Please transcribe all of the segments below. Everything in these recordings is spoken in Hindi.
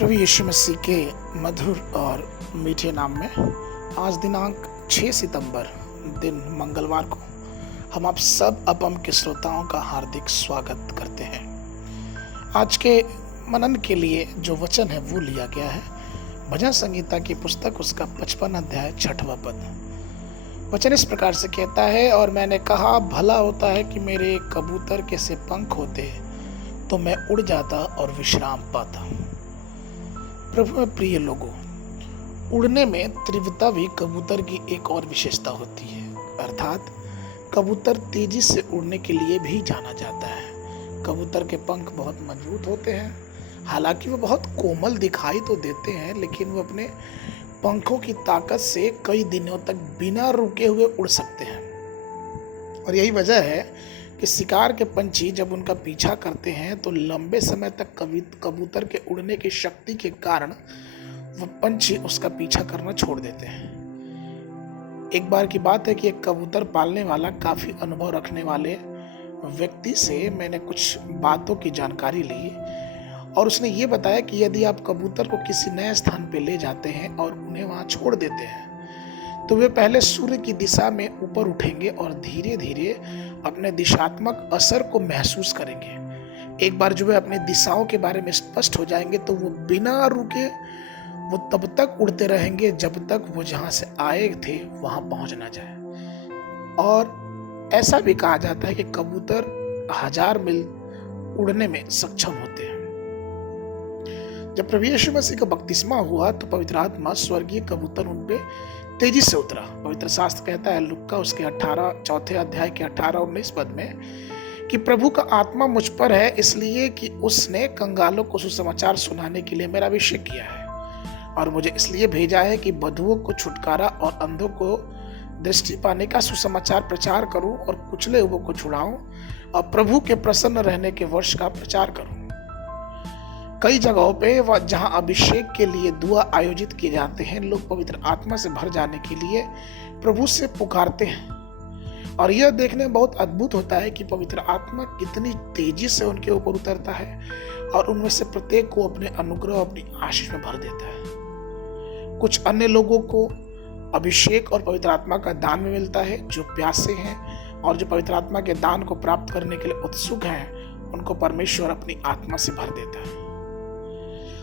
प्रभु यीशु मसीह के मधुर और मीठे नाम में आज दिनांक 6 सितंबर दिन मंगलवार को हम आप सब अपम के श्रोताओं का हार्दिक स्वागत करते हैं। आज के मनन के लिए जो वचन है वो लिया गया है भजन संगीता की पुस्तक उसका 55 अध्याय 6वां पद। वचन इस प्रकार से कहता है, और मैंने कहा भला होता है कि मेरे कबूतर के से पंख होते तो मैं उड़ जाता और विश्राम पाता। प्रभु में प्रिय लोगों, उड़ने में तीव्रता भी कबूतर की एक और विशेषता होती है, अर्थात कबूतर तेजी से उड़ने के लिए भी जाना जाता है। कबूतर के पंख बहुत मजबूत होते हैं, हालांकि वो बहुत कोमल दिखाई तो देते हैं, लेकिन वो अपने पंखों की ताकत से कई दिनों तक बिना रुके हुए उड़ सकते हैं। और यही वजह है कि शिकार के पंछी जब उनका पीछा करते हैं तो लंबे समय तक कबूतर के उड़ने की शक्ति के कारण वह पंछी उसका पीछा करना छोड़ देते हैं। एक बार की बात है कि एक कबूतर पालने वाला काफ़ी अनुभव रखने वाले व्यक्ति से मैंने कुछ बातों की जानकारी ली, और उसने ये बताया कि यदि आप कबूतर को किसी नए स्थान पर ले जाते हैं और उन्हें वहाँ छोड़ देते हैं तो वे पहले सूर्य की दिशा में ऊपर उठेंगे और धीरे धीरे अपने दिशात्मक असर को महसूस करेंगे। एक बार जब वे अपनी दिशाओं के बारे में स्पष्ट हो जाएंगे तो वो बिना रुके वो तब तक उड़ते रहेंगे जब तक वो जहाँ से आए थे वहाँ पहुँच ना जाए। और ऐसा भी कहा जाता है कि कबूतर 1000 मील उड़ने में सक्षम होते हैं। जब प्रभु यीशु मसीह का बपतिस्मा हुआ तो पवित्र आत्मा स्वर्गीय कबूतर उन पे तेजी से उतरा। पवित्र शास्त्र कहता है लुक्का उसके 4 अध्याय के 18-19 पद में कि प्रभु का आत्मा मुझ पर है, इसलिए कि उसने कंगालों को सुसमाचार सुनाने के लिए मेरा अभिषेक किया है, और मुझे इसलिए भेजा है कि बधुओं को छुटकारा और अंधों को दृष्टि पाने का सुसमाचार प्रचार करूं, और कुचले हुओं को छुड़ाऊं, और प्रभु के प्रसन्न रहने के वर्ष का प्रचार करूं। कई जगहों पे जहां अभिषेक के लिए दुआ आयोजित किए जाते हैं, लोग पवित्र आत्मा से भर जाने के लिए प्रभु से पुकारते हैं, और यह देखने में बहुत अद्भुत होता है कि पवित्र आत्मा कितनी तेजी से उनके ऊपर उतरता है और उनमें से प्रत्येक को अपने अनुग्रह अपनी आशीष में भर देता है। कुछ अन्य लोगों को अभिषेक और पवित्र आत्मा का दान में मिलता है। जो प्यासे हैं और जो पवित्र आत्मा के दान को प्राप्त करने के लिए उत्सुक हैं, उनको परमेश्वर अपनी आत्मा से भर देता है।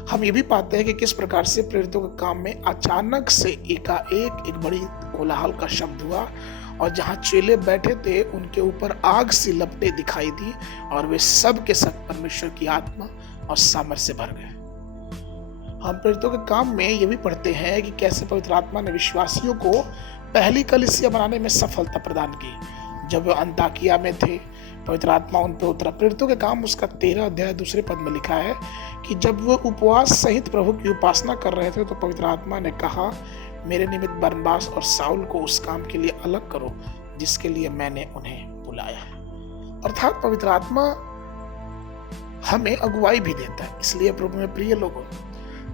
हम ये भी पाते हैं कि किस प्रकार से प्रेरितों के काम में अचानक से एकाएक एक बड़ी कोलाहल का शब्द हुआ, और जहां चेले बैठे थे उनके ऊपर आग सी लपटें दिखाई दी, और वे सब के सब परमेश्वर की आत्मा और सामर्थ्य से भर गए। हम प्रेरितों के काम में ये भी पढ़ते हैं कि कैसे पवित्र आत्मा ने विश्वासियों को पहली कलीसिया बनाने में सफलता प्रदान की। जब वे अंताकिया में थे, पवित्र आत्मा उन पर उतरा। प्रेरितों के काम उसका 13 अध्याय 2 पद में लिखा है कि जब वो उपवास सहित प्रभु की उपासना कर रहे थे तो पवित्र आत्मा ने कहा, मेरे निमित्त बरनबास और साउल को उस काम के लिए अलग करो जिसके लिए मैंने उन्हें बुलाया है। अर्थात पवित्र आत्मा हमें अगुवाई भी देता है। इसलिए प्रभु में प्रिय लोगों,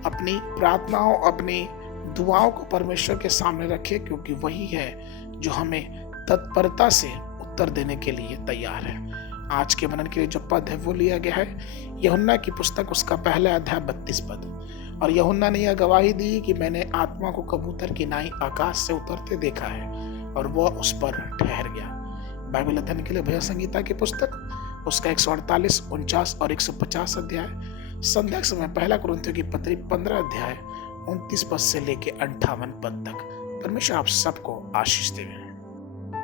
अपनी प्रार्थनाओं अपनी दुआओं को परमेश्वर के सामने रखें, क्योंकि वही है जो हमें तत्परता से उत्तर देने के लिए तैयार है। आज के मनन के लिए जो पद है वो लिया गया है यूहन्ना की पुस्तक उसका 1 अध्याय 32 पद। और यूहन्ना ने यह गवाही दी कि मैंने आत्मा को कबूतर की नाई आकाश से उतरते देखा है, और वह उस पर ठहर गया। बाइबल अध्ययन के लिए भजन संगीता की पुस्तक उसका 148, 49 और 150 अध्याय। संध्या के समय 1 कुरिन्थियों की पत्री 15 अध्याय 29 पद से लेके 58 पद तक। परमेश्वर आप सबको आशीष देवे।